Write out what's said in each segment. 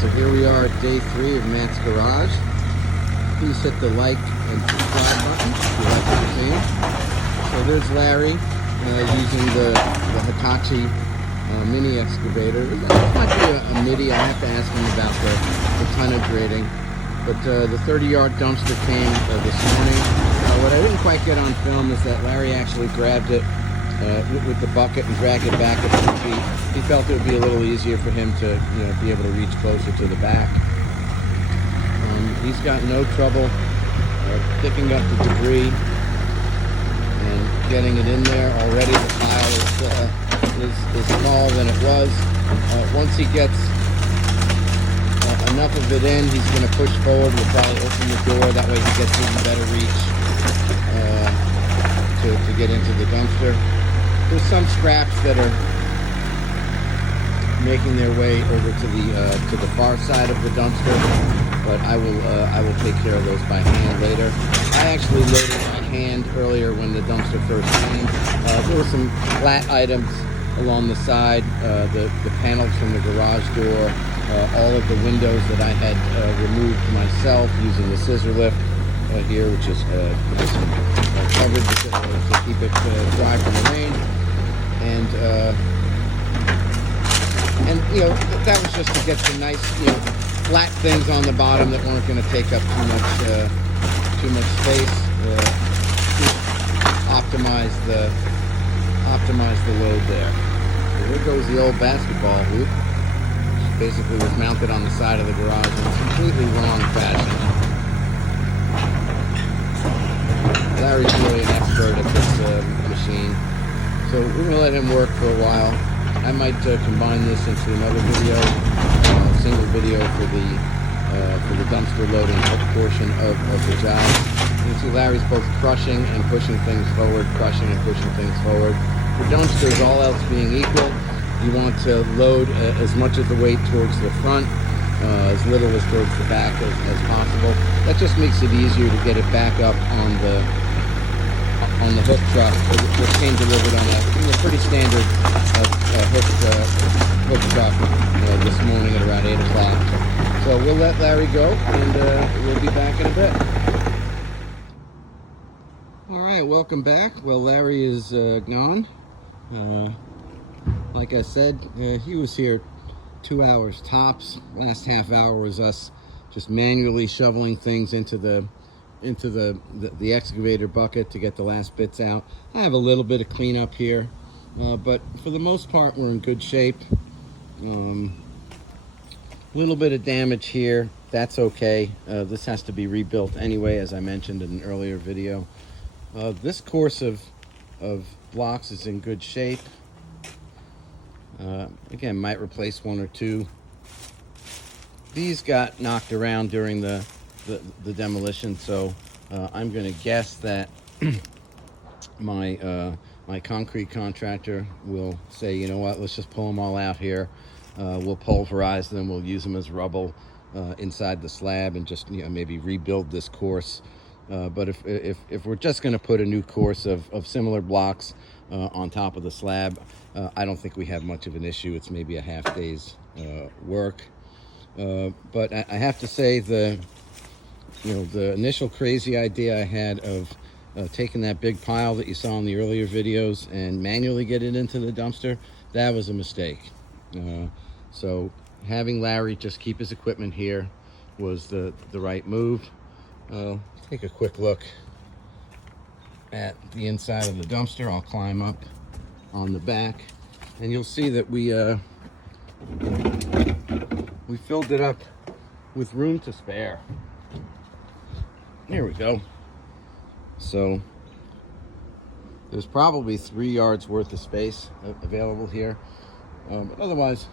So here we are at day 3 of Matt's garage. Please hit the like and subscribe button if you like what you're seeing. So there's Larry using the Hitachi mini excavator. This might be a MIDI. I have to ask him about the tonnage rating. But the 30-yard dumpster came this morning. What I didn't quite get on film is that Larry actually grabbed it with the bucket and dragged it back a few feet. He felt it would be a little easier for him to, be able to reach closer to the back. He's got no trouble picking up the debris and getting it in there. Already the pile is smaller than it was. Once he gets enough of it in, he's going to push forward. We'll probably open the door. That way he gets even better reach to get into the dumpster. There's some scraps that are making their way over to the far side of the dumpster, but I will take care of those by hand later. I actually loaded by hand earlier when the dumpster first came. There were some flat items along the side, the panels from the garage door, all of the windows that I had removed myself using the scissor lift here, which is covered to keep it dry from the rain. And that was just to get some nice, flat things on the bottom that weren't going to take up too much space. Optimize the load there. So here goes the old basketball hoop. Which basically was mounted on the side of the garage in a completely wrong fashion. Larry's really an expert at this machine. So we're going to let him work for a while. I might combine this into another video, a single video for the dumpster loading portion of the job. You can see Larry's both crushing and pushing things forward, crushing and pushing things forward. For dumpsters, all else being equal, you want to load as much of the weight towards the front, as little as towards the back as possible. That just makes it easier to get it back up on the hook truck, which came delivered on a pretty standard hook truck this morning at around 8 o'clock. So we'll let Larry go, and we'll be back in a bit. All right, welcome back. Well, Larry is gone. Like I said, he was here 2 hours tops. Last half hour was us just manually shoveling things into the excavator bucket to get the last bits out. I have a little bit of cleanup here, but for the most part we're in good shape. Little bit of damage here, that's okay. This has to be rebuilt anyway, as I mentioned in an earlier video. This course of blocks is in good shape. Again, might replace one or two. These got knocked around during the demolition, so I'm going to guess that my concrete contractor will say, you know what, let's just pull them all out here. We'll pulverize them. We'll use them as rubble inside the slab and just maybe rebuild this course. But if we're just going to put a new course of similar blocks on top of the slab, I don't think we have much of an issue. It's maybe a half day's work. But I have to say the initial crazy idea I had of taking that big pile that you saw in the earlier videos and manually get it into the dumpster, that was a mistake. So having Larry just keep his equipment here was the right move. Take a quick look at the inside of the dumpster. I'll climb up on the back and you'll see that we filled it up with room to spare. There we go. So there's probably 3 yards worth of space available here, but otherwise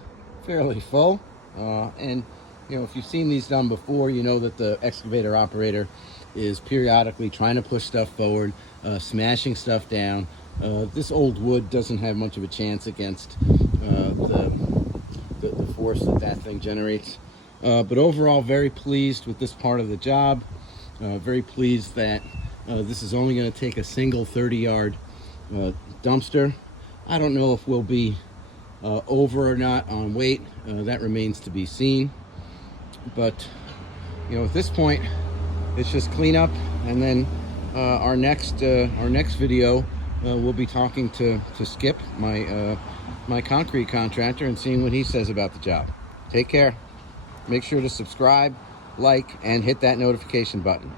fairly full. And if you've seen these done before, you know that the excavator operator is periodically trying to push stuff forward, smashing stuff down. This old wood doesn't have much of a chance against the force that thing generates. But overall, very pleased with this part of the job. Very pleased that this is only going to take a single 30-yard dumpster. I don't know if we'll be over or not on weight. That remains to be seen. But you know, at this point, it's just clean up, and then our next video, we'll be talking to Skip, my concrete contractor, and seeing what he says about the job. Take care. Make sure to subscribe, like, and hit that notification button.